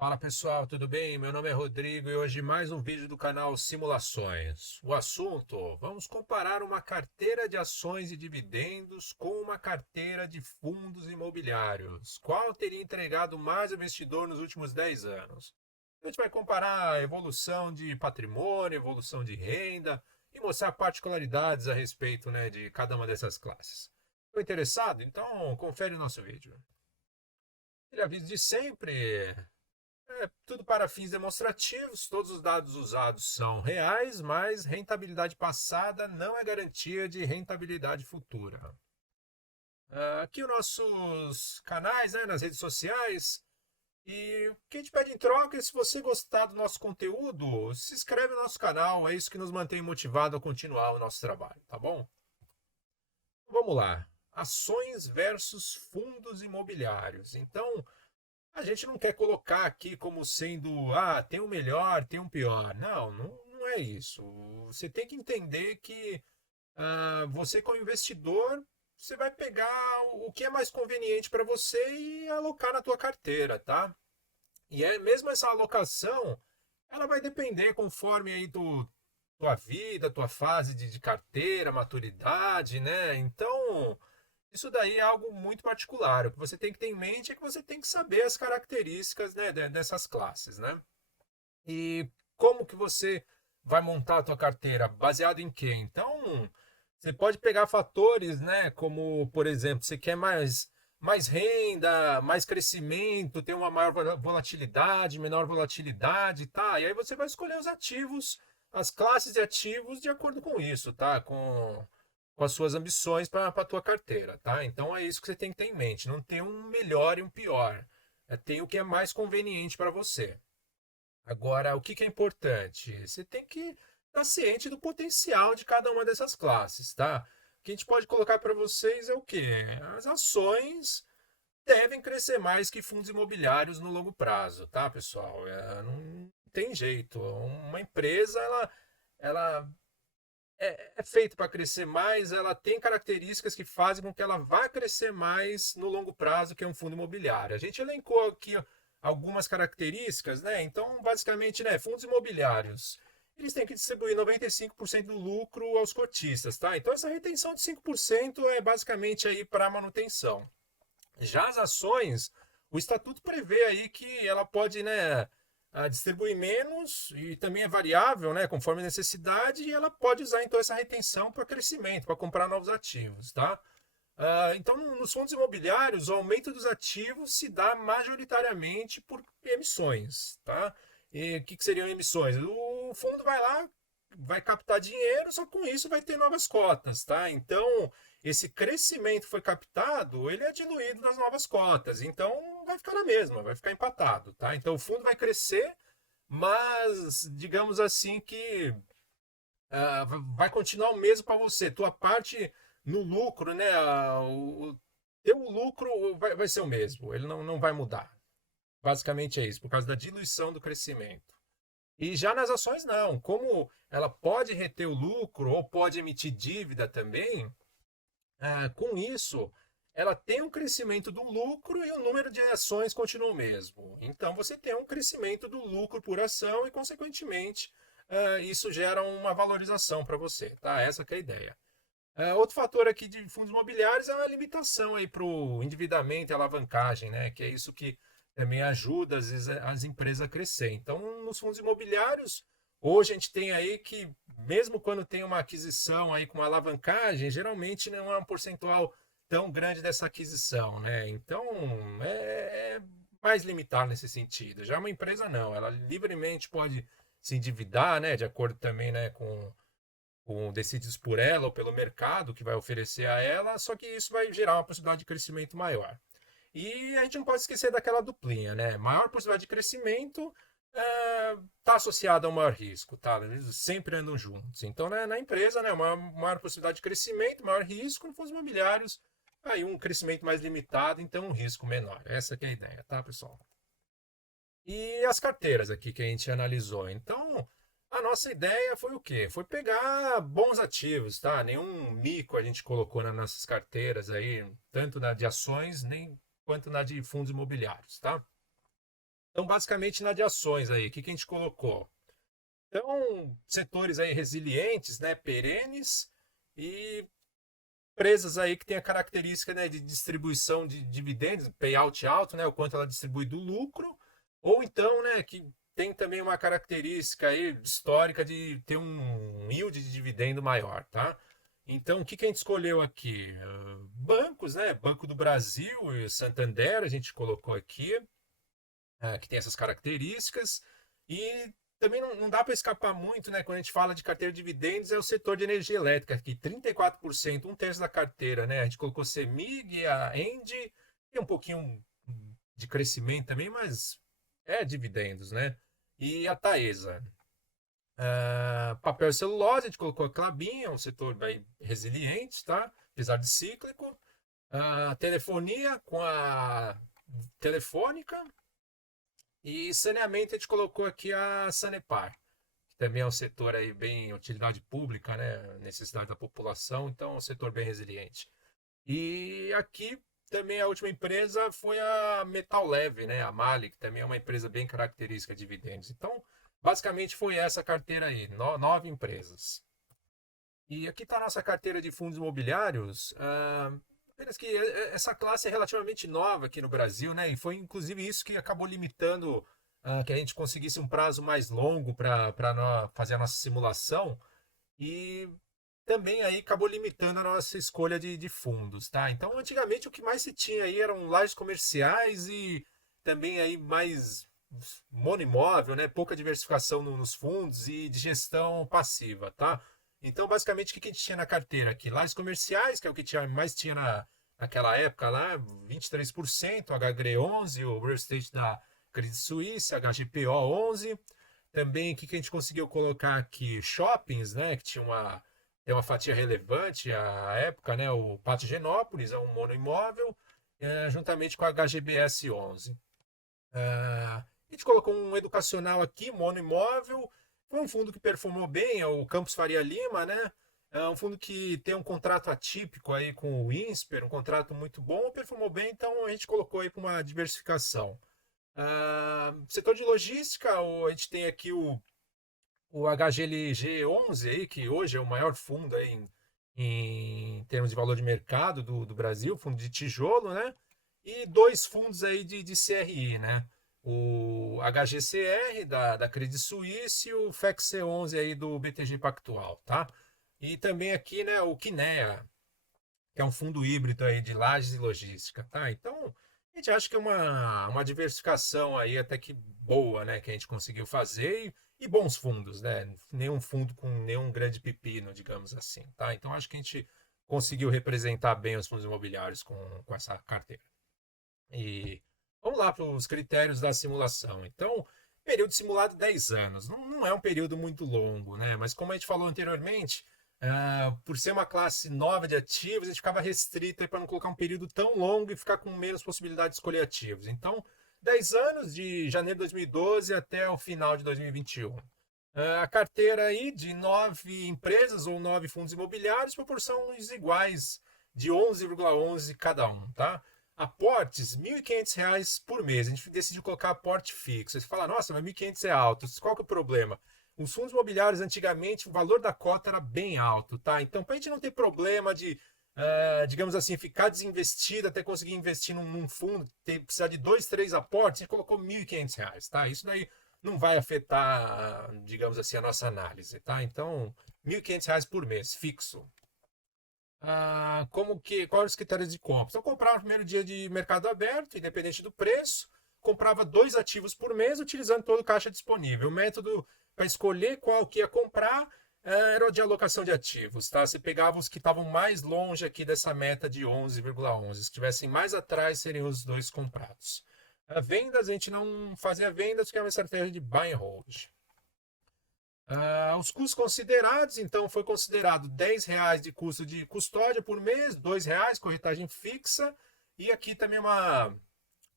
Fala pessoal, tudo bem? Meu nome é Rodrigo e hoje mais um vídeo do canal Simulações. O assunto: vamos comparar uma carteira de ações e dividendos com uma carteira de fundos imobiliários. Qual teria entregado mais ao investidor nos últimos 10 anos? A gente vai comparar a evolução de patrimônio, evolução de renda e mostrar particularidades a respeito, de cada uma dessas classes. Ficou interessado? Então confere o nosso vídeo. Ele avisa de sempre. Tudo para fins demonstrativos, todos os dados usados são reais, mas rentabilidade passada não é garantia de rentabilidade futura. Aqui os nossos canais, nas redes sociais. E o que a gente pede em troca é, se você gostar do nosso conteúdo, se inscreve no nosso canal, é isso que nos mantém motivado a continuar o nosso trabalho, tá bom? Vamos lá. Ações versus fundos imobiliários. Então, a gente não quer colocar aqui como sendo, tem um melhor, tem um pior. Não é isso. Você tem que entender que você, como investidor, você vai pegar o que é mais conveniente para você e alocar na tua carteira, tá? E é mesmo essa alocação, ela vai depender conforme aí do tua vida, tua fase de carteira, maturidade, né? Então, isso daí é algo muito particular. O que você tem que ter em mente é que você tem que saber as características, né, dessas classes, né? E como que você vai montar a tua carteira? Baseado em quê? Então, você pode pegar fatores, né, como, por exemplo, você quer mais renda, mais crescimento, ter uma maior volatilidade, menor volatilidade, tá? E aí você vai escolher os ativos, as classes de ativos de acordo com isso, tá? Com as suas ambições para a tua carteira, tá? Então é isso que você tem que ter em mente. Não tem um melhor e um pior. Tem o que é mais conveniente para você. Agora, o que que é importante? Você tem que estar ciente do potencial de cada uma dessas classes, tá? O que a gente pode colocar para vocês é o quê? As ações devem crescer mais que fundos imobiliários no longo prazo, tá, pessoal? Não tem jeito. Uma empresa, ela é feita para crescer mais, ela tem características que fazem com que ela vá crescer mais no longo prazo que é um fundo imobiliário. A gente elencou aqui algumas características, né? Então, basicamente, né, fundos imobiliários, eles têm que distribuir 95% do lucro aos cotistas, tá? Então, essa retenção de 5% é basicamente aí para manutenção. Já as ações, o estatuto prevê aí que ela pode, né, distribuir menos e também é variável, né, conforme a necessidade, e ela pode usar então essa retenção para crescimento, para comprar novos ativos, tá? Então, nos fundos imobiliários, o aumento dos ativos se dá majoritariamente por emissões, tá? E o que, que seriam emissões? O fundo vai lá, vai captar dinheiro, só com isso vai ter novas cotas, tá? Então, esse crescimento que foi captado, ele é diluído nas novas cotas, então vai ficar na mesma, vai ficar empatado, tá? Então, o fundo vai crescer, mas digamos assim que vai continuar o mesmo para você. Tua parte no lucro, né? O teu lucro vai ser o mesmo, ele não vai mudar. Basicamente é isso, por causa da diluição do crescimento. E já nas ações, não. Como ela pode reter o lucro ou pode emitir dívida também, com isso, ela tem um crescimento do lucro e o número de ações continua o mesmo. Então, você tem um crescimento do lucro por ação e, consequentemente, isso gera uma valorização para você. Tá? Essa que é a ideia. Outro fator aqui de fundos imobiliários é a limitação aí para o endividamento e alavancagem, né? Que é isso que também ajuda às vezes as empresas a crescer. Então, nos fundos imobiliários, hoje a gente tem aí que, mesmo quando tem uma aquisição aí com uma alavancagem, geralmente não é um percentual tão grande dessa aquisição, né? Então, é mais limitado nesse sentido. Já uma empresa não, ela livremente pode se endividar, né? De acordo também, né, com decididos por ela ou pelo mercado que vai oferecer a ela, só que isso vai gerar uma possibilidade de crescimento maior. E a gente não pode esquecer daquela duplinha, né? Maior possibilidade de crescimento está associada a um maior risco, tá? Eles sempre andam juntos. Então, né, na empresa, né, maior possibilidade de crescimento, maior risco, no fundos imobiliários, aí um crescimento mais limitado, então um risco menor. Essa que é a ideia, tá, pessoal? E as carteiras aqui que a gente analisou. Então, a nossa ideia foi o quê? Foi pegar bons ativos, tá? Nenhum mico a gente colocou nas nossas carteiras aí, tanto na de ações, nem quanto na de fundos imobiliários, tá? Então, basicamente, na de ações aí, o que a gente colocou? Então, setores aí resilientes, né, perenes e empresas aí que tem a característica, né, de distribuição de dividendos, payout alto, né, o quanto ela distribui do lucro, ou então, né, que tem também uma característica aí histórica de ter um yield de dividendo maior, tá? Então, o que a gente escolheu aqui? Bancos, né? Banco do Brasil e Santander, a gente colocou aqui, que tem essas características. E também não dá para escapar muito, né? Quando a gente fala de carteira de dividendos, é o setor de energia elétrica, que 34%, um terço da carteira, né? A gente colocou CEMIG, a ENGIE, e um pouquinho de crescimento também, mas é dividendos, né? E a Taesa. Papel e celulose, a gente colocou a Klabin, é um setor bem resiliente, tá? Apesar de cíclico. Telefonia com a Telefônica, e saneamento a gente colocou aqui a Sanepar, que também é um setor aí bem utilidade pública, né? Necessidade da população, então é um setor bem resiliente. E aqui também a última empresa foi a Metal Leve, né? A Mali, que também é uma empresa bem característica de dividendos. Então, basicamente foi essa carteira aí, 9 empresas. E aqui está a nossa carteira de fundos imobiliários. Apenas que essa classe é relativamente nova aqui no Brasil, né? E foi inclusive isso que acabou limitando que a gente conseguisse um prazo mais longo para fazer a nossa simulação. E também aí acabou limitando a nossa escolha de fundos, tá? Então, antigamente o que mais se tinha aí eram lajes comerciais e também aí mais monoimóvel, né? Pouca diversificação nos fundos e de gestão passiva, tá? Então, basicamente, o que a gente tinha na carteira aqui? Lajes comerciais, que é o que mais tinha naquela época lá, 23%, HGRE 11%, o Real Estate da Credit Suisse, HGPO 11%. Também, o que a gente conseguiu colocar aqui? Shoppings, né? Que tem uma fatia relevante à época, né? O Pátio Genópolis é um monoimóvel, juntamente com a HGBS 11. A gente colocou um educacional aqui, monoimóvel. Foi um fundo que performou bem, é o Campus Faria Lima, né? É um fundo que tem um contrato atípico aí com o INSPER, um contrato muito bom, performou bem, então a gente colocou aí para uma diversificação. Setor de logística, a gente tem aqui o HGLG 11 aí, que hoje é o maior fundo aí em termos de valor de mercado do Brasil, fundo de tijolo, né? E dois fundos aí de CRI, né? O HGCR da Credit Suisse e o FEC-C11 aí do BTG Pactual, tá? E também aqui, né, o Kinea, que é um fundo híbrido aí de lajes e logística, tá? Então, a gente acha que é uma diversificação aí até que boa, né, que a gente conseguiu fazer e bons fundos, né? Nenhum fundo com nenhum grande pepino, digamos assim, tá? Então, acho que a gente conseguiu representar bem os fundos imobiliários com essa carteira. E vamos lá para os critérios da simulação. Então, período simulado 10 anos. Não é um período muito longo, né? Mas como a gente falou anteriormente, por ser uma classe nova de ativos, a gente ficava restrito para não colocar um período tão longo e ficar com menos possibilidade de escolher ativos. Então, 10 anos, de janeiro de 2012 até o final de 2021. A carteira aí de 9 empresas ou 9 fundos imobiliários, proporções iguais de 11,11 cada um, tá? Aportes, R$ 1.500 por mês. A gente decidiu colocar aporte fixo. Você fala, nossa, mas 1.500 é alto. Qual que é o problema? Os fundos imobiliários, antigamente, o valor da cota era bem alto, tá? Então, para a gente não ter problema de, digamos assim, ficar desinvestido até conseguir investir num fundo, precisar de 2, 3 aportes, a gente colocou R$ 1.500, tá? Isso daí não vai afetar, digamos assim, a nossa análise, tá? Então, R$ 1.500 por mês, fixo. Quais os critérios de compra? Então, comprava no primeiro dia de mercado aberto, independente do preço, comprava 2 ativos por mês, utilizando todo o caixa disponível. O método para escolher qual que ia comprar era o de alocação de ativos, tá? Você pegava os que estavam mais longe aqui dessa meta de 11,11. Se estivessem mais atrás, seriam os dois comprados. Vendas, a gente não fazia vendas, porque é uma estratégia de buy and hold. Os custos considerados, então, foi considerado R$ 10 de custo de custódia por mês, R$ 2 corretagem fixa, e aqui também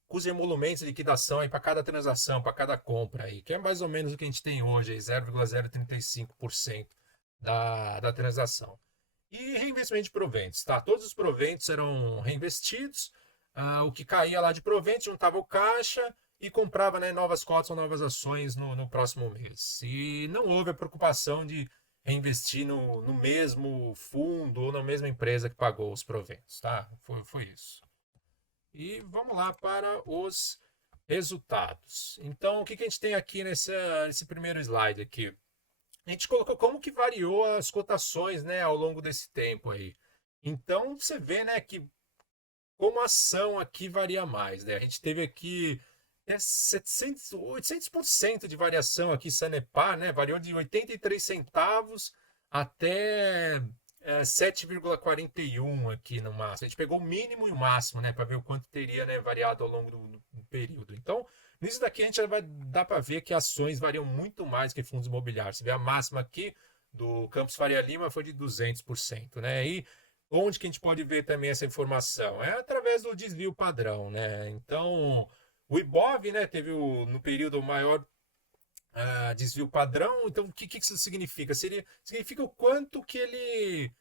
custos e emolumentos de liquidação para cada transação, para cada compra, aí, que é mais ou menos o que a gente tem hoje, 0,035% da transação. E reinvestimento de proventos, tá? Todos os proventos eram reinvestidos, o que caía lá de provento juntava o caixa e comprava, né, novas cotas ou novas ações no próximo mês. E não houve a preocupação de reinvestir no mesmo fundo ou na mesma empresa que pagou os proventos, tá? Foi isso. E vamos lá para os resultados. Então, o que a gente tem aqui nesse primeiro slide aqui? A gente colocou como que variou as cotações, né, ao longo desse tempo aí. Então, você vê, né, que como a ação aqui varia mais, né? A gente teve aqui 800% de variação aqui, Sanepar, né? Variou de 83 centavos até 7,41 aqui no máximo. A gente pegou o mínimo e o máximo, né? Para ver o quanto teria, né, variado ao longo do período. Então, nisso daqui a gente já vai dar para ver que ações variam muito mais que fundos imobiliários. Você vê a máxima aqui do Campos Faria Lima foi de 200%, né? E onde que a gente pode ver também essa informação? É através do desvio padrão, né? Então, o Ibov, né, teve no período maior desvio padrão. Então, o que isso significa? Significa o quanto que ele,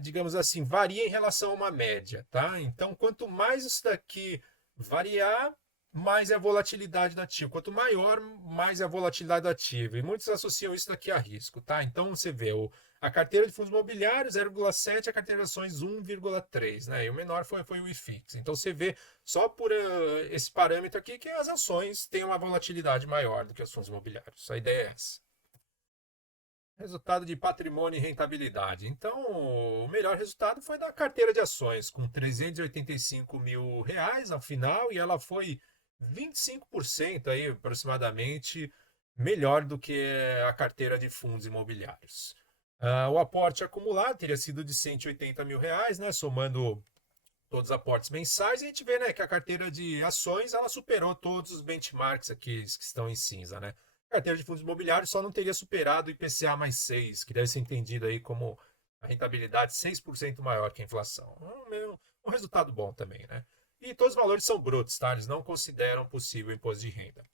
digamos assim, varia em relação a uma média, tá? Então, quanto mais isso daqui variar, mais é a volatilidade do ativo. Quanto maior, mais é a volatilidade do ativo. E muitos associam isso daqui a risco, tá? Então, você vê a carteira de fundos imobiliários 0,7, a carteira de ações 1,3, né? E o menor foi o IFIX. Então você vê só por esse parâmetro aqui que as ações têm uma volatilidade maior do que os fundos imobiliários. A ideia é essa. Resultado de patrimônio e rentabilidade. Então, o melhor resultado foi da carteira de ações, com 385 mil reais ao final, e ela foi 25% aí, aproximadamente, melhor do que a carteira de fundos imobiliários. O aporte acumulado teria sido de 180 mil reais, né, somando todos os aportes mensais, e a gente vê, né, que a carteira de ações ela superou todos os benchmarks aqui que estão em cinza, né? A carteira de fundos imobiliários só não teria superado o IPCA mais 6, que deve ser entendido aí como a rentabilidade 6% maior que a inflação. Um resultado bom também, né? E todos os valores são brutos, tá? Eles não consideram possível imposto de renda.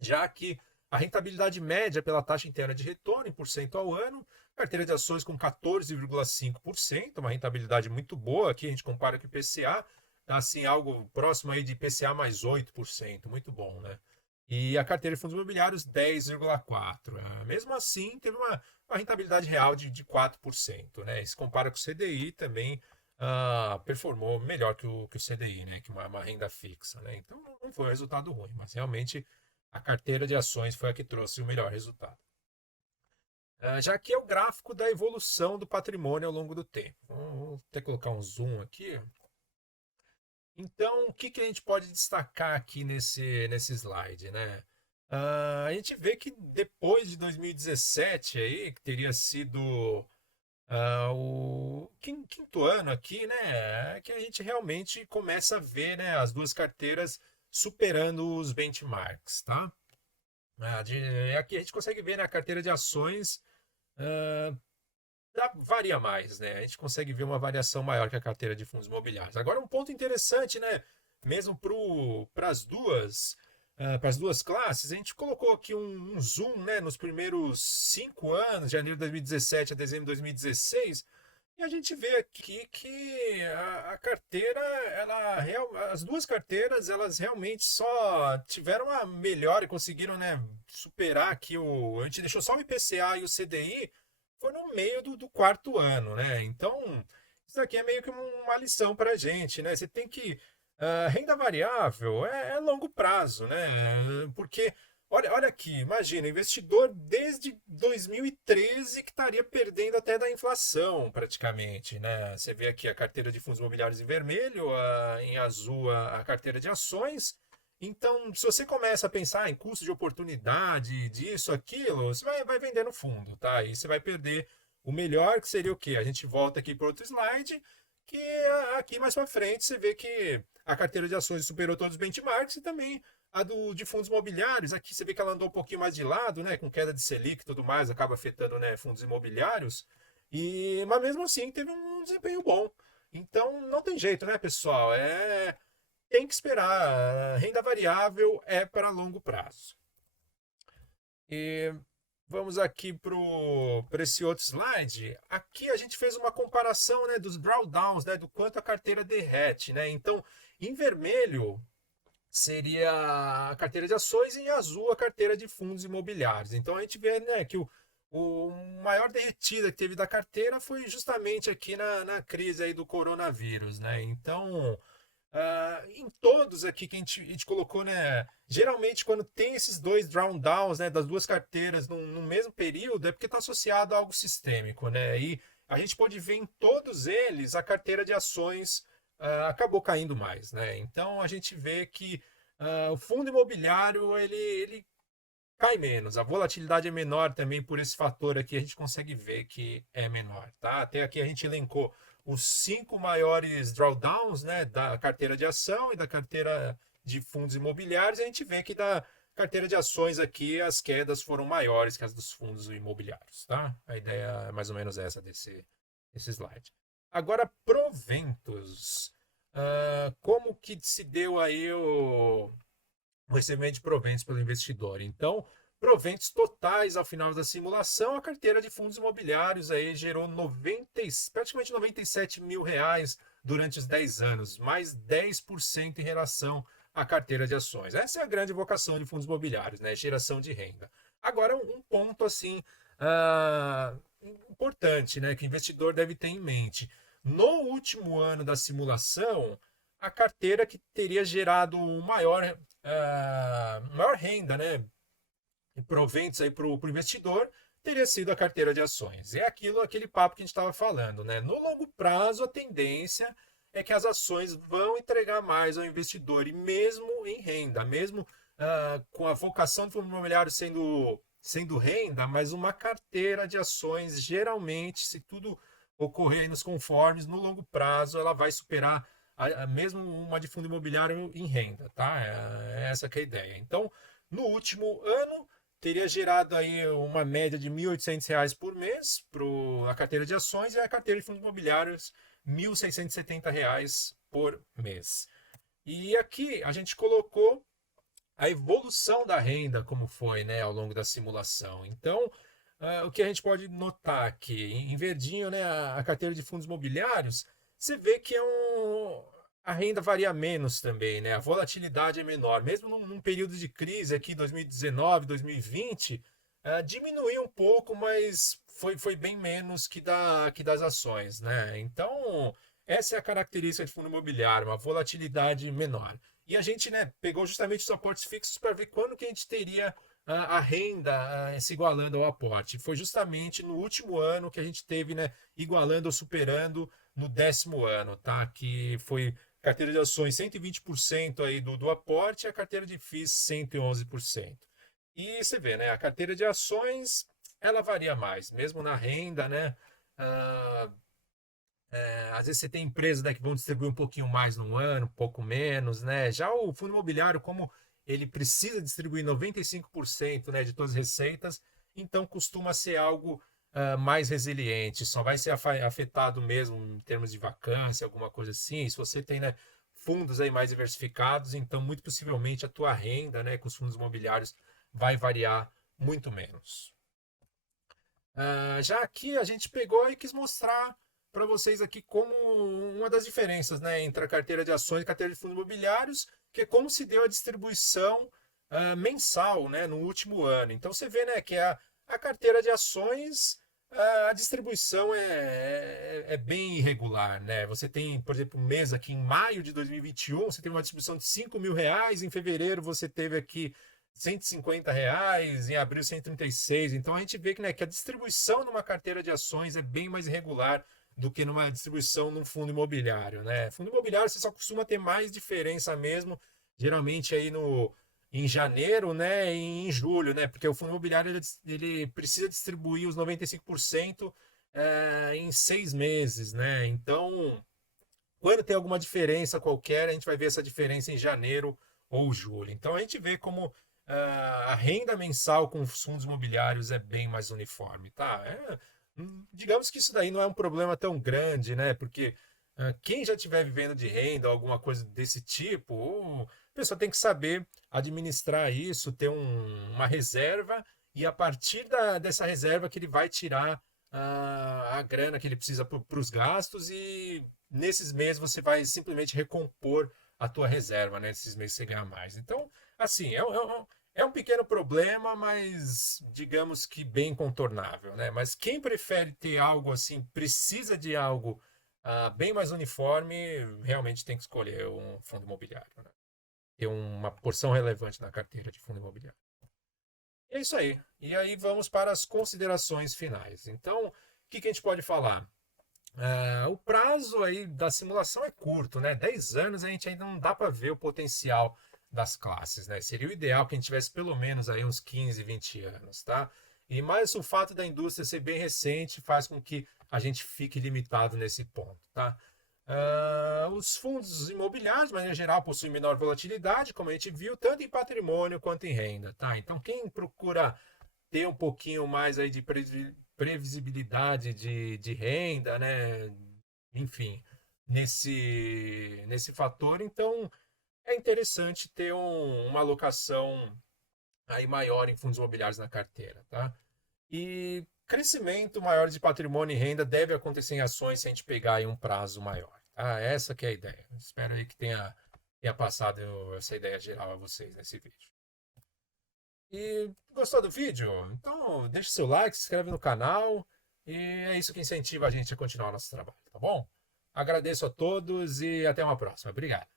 Já que a rentabilidade média pela taxa interna de retorno em % ao ano, carteira de ações com 14,5%, uma rentabilidade muito boa. Aqui a gente compara com o IPCA, tá assim, algo próximo aí de IPCA mais 8%, muito bom, né? E a carteira de fundos imobiliários 10,4%. Mesmo assim, teve uma rentabilidade real de 4%, né? E se compara com o CDI também, performou melhor que o CDI, né? Que uma renda fixa, né? Então não foi um resultado ruim, mas realmente a carteira de ações foi a que trouxe o melhor resultado. Já que é o gráfico da evolução do patrimônio ao longo do tempo. Vou até colocar um zoom aqui. Então, o que a gente pode destacar aqui nesse slide, né? A gente vê que depois de 2017, aí, que teria sido o quinto ano aqui, né? Que a gente realmente começa a ver, né, as duas carteiras superando os benchmarks, tá? Aqui a gente consegue ver, né, a carteira de ações varia mais, né? A gente consegue ver uma variação maior que a carteira de fundos imobiliários. Agora, um ponto interessante, né? Mesmo para as duas classes, a gente colocou aqui um zoom, né, nos primeiros 5 anos, de janeiro de 2017 a dezembro de 2016, e a gente vê aqui que a carteira, as duas carteiras, elas realmente só tiveram a melhor e conseguiram, né, superar aqui a gente deixou só o IPCA e o CDI, foi no meio do quarto ano, né? Então, isso aqui é meio que uma lição para a gente, né? Você tem que. Renda variável é longo prazo, né? Porque, olha aqui, imagina, investidor desde 2013 que estaria perdendo até da inflação, praticamente, né? Você vê aqui a carteira de fundos imobiliários em vermelho, em azul a carteira de ações. Então, se você começa a pensar em custo de oportunidade, disso, aquilo, você vai vender no fundo, tá? E você vai perder o melhor, que seria o quê? A gente volta aqui para outro slide, que aqui mais para frente você vê que a carteira de ações superou todos os benchmarks e também a de fundos imobiliários. Aqui você vê que ela andou um pouquinho mais de lado, né? Com queda de Selic e tudo mais, acaba afetando, né, fundos imobiliários. Mas mesmo assim teve um desempenho bom. Então não tem jeito, né, pessoal? Tem que esperar. A renda variável é para longo prazo. E vamos aqui para esse outro slide. Aqui a gente fez uma comparação, né, dos drawdowns, né, do quanto a carteira derrete, né? Então, em vermelho seria a carteira de ações e em azul a carteira de fundos imobiliários. Então a gente vê, né, que o maior derretida que teve da carteira foi justamente aqui na crise aí do coronavírus, né? Então, em todos aqui que a gente colocou, né? Geralmente, quando tem esses dois drawdowns, né, das duas carteiras no mesmo período, é porque está associado a algo sistêmico, né? E a gente pode ver em todos eles a carteira de ações acabou caindo mais, né? Então a gente vê que o fundo imobiliário ele cai menos, a volatilidade é menor também por esse fator aqui, a gente consegue ver que é menor, tá? Até aqui a gente elencou os 5 maiores drawdowns, né, da carteira de ação e da carteira de fundos imobiliários, e a gente vê que da carteira de ações aqui as quedas foram maiores que as dos fundos imobiliários, tá? A ideia é mais ou menos essa desse slide. Agora, proventos. Como que se deu aí o recebimento de proventos pelo investidor? Então, proventos totais ao final da simulação, a carteira de fundos imobiliários aí gerou praticamente 97 mil reais durante os 10 anos, mais 10% em relação à carteira de ações. Essa é a grande vocação de fundos imobiliários, né? Geração de renda. Agora, um ponto assim importante, né, que o investidor deve ter em mente. No último ano da simulação, a carteira que teria gerado maior renda, né, e proventos aí para o investidor, teria sido a carteira de ações. É aquele papo que a gente estava falando, né? No longo prazo, a tendência é que as ações vão entregar mais ao investidor, e mesmo em renda, mesmo com a vocação do fundo imobiliário sendo renda, mas uma carteira de ações, geralmente, se tudo ocorrer nos conformes, no longo prazo, ela vai superar mesmo uma de fundo imobiliário em renda, tá? Essa que é a ideia. Então, no último ano, teria gerado aí uma média de R$ 1.800 por mês para a carteira de ações, e a carteira de fundos imobiliários R$ 1.670 por mês. E aqui a gente colocou a evolução da renda, como foi, né, ao longo da simulação. Então, o que a gente pode notar aqui, em verdinho, né, a carteira de fundos imobiliários, você vê que a renda varia menos também, né? A volatilidade é menor. Mesmo num período de crise aqui, 2019, 2020, diminuiu um pouco, mas foi bem menos que das ações, né? Então, essa é a característica de fundo imobiliário, uma volatilidade menor. E a gente, né, pegou justamente os aportes fixos para ver quando que a gente teria a renda se igualando ao aporte. Foi justamente no último ano que a gente teve, né, igualando ou superando no 10º ano, tá? Que foi carteira de ações 120% aí do aporte, e a carteira de FIIs 111%. E você vê, né, a carteira de ações, ela varia mais, mesmo na renda, né? Ah, às vezes você tem empresas, né, que vão distribuir um pouquinho mais no ano, um pouco menos, né? Já o fundo imobiliário, como ele precisa distribuir 95%, né, de todas as receitas, então costuma ser algo mais resiliente, só vai ser afetado mesmo em termos de vacância, alguma coisa assim. Se você tem, né, fundos aí mais diversificados, então muito possivelmente a tua renda, né, com os fundos imobiliários vai variar muito menos. Já aqui a gente pegou e quis mostrar para vocês aqui como uma das diferenças, né, entre a carteira de ações e a carteira de fundos imobiliários, que é como se deu a distribuição mensal, né, no último ano. Então você vê, né, que a carteira de ações, a distribuição é bem irregular, né? Você tem, por exemplo, um mês aqui em maio de 2021, você tem uma distribuição de R$ 5 mil, em fevereiro você teve aqui R$ 150, em abril 136. Então a gente vê que, né, que a distribuição numa carteira de ações é bem mais irregular do que numa distribuição num fundo imobiliário, né? Fundo imobiliário você só costuma ter mais diferença mesmo, geralmente aí em janeiro, né, e em julho, né? Porque o fundo imobiliário ele precisa distribuir os 95% em 6 meses, né? Então, quando tem alguma diferença qualquer, a gente vai ver essa diferença em janeiro ou julho. Então a gente vê como a renda mensal com os fundos imobiliários é bem mais uniforme, tá? Digamos que isso daí não é um problema tão grande, né? Porque quem já estiver vivendo de renda ou alguma coisa desse tipo, a pessoa tem que saber administrar isso, ter uma reserva, e a partir dessa reserva que ele vai tirar a grana que ele precisa para os gastos, e nesses meses você vai simplesmente recompor a tua reserva, né? Nesses meses você ganha mais. Então, assim, é um pequeno problema, mas digamos que bem contornável, né? Mas quem prefere ter algo assim, precisa de algo bem mais uniforme, realmente tem que escolher um fundo imobiliário, né? Ter uma porção relevante na carteira de fundo imobiliário. É isso aí. E aí vamos para as considerações finais. Então, o que a gente pode falar? O prazo aí da simulação é curto, né? 10 anos a gente ainda não dá para ver o potencial das classes, né? Seria o ideal que a gente tivesse pelo menos aí uns 15, 20 anos, tá? E mais o fato da indústria ser bem recente faz com que a gente fique limitado nesse ponto, tá? Os fundos imobiliários, de maneira geral, possuem menor volatilidade, como a gente viu, tanto em patrimônio quanto em renda, tá? Então, quem procura ter um pouquinho mais aí de previsibilidade de renda, né? Enfim, nesse fator, então é interessante ter uma alocação aí maior em fundos imobiliários na carteira, tá? E crescimento maior de patrimônio e renda deve acontecer em ações se a gente pegar aí um prazo maior, tá? Essa que é a ideia. Espero aí que tenha passado essa ideia geral a vocês nesse vídeo. E gostou do vídeo? Então deixa seu like, se inscreve no canal e é isso que incentiva a gente a continuar nosso trabalho, tá bom? Agradeço a todos e até uma próxima. Obrigado.